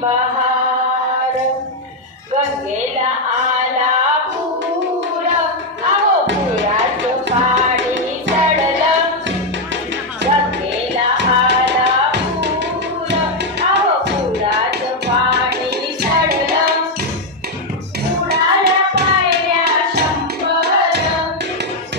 बहार गंगेला आला पूर अहो पुराचं पाणी चढलं गंगेला आला पूर अहो पुराचं पाणी चढलं उडाल्या पायऱ्या शंभर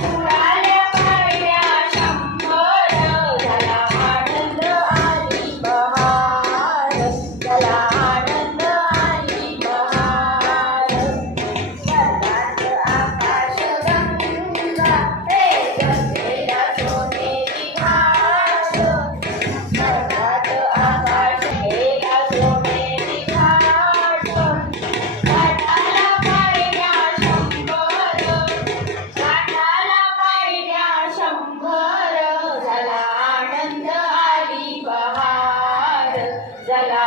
उडाल्या पायऱ्या शंभर झाला आनंद आली बहार झाला आनंद आली बहार स्वर्गात आकाश गंगा हे गंगेला सोनेरी घाट स्वर्गात आकाश गेला सोनेरी घाट घाटाला पायऱ्या शंभर घाटाला पायऱ्या शंभर झाला आनंद आली बहार झाला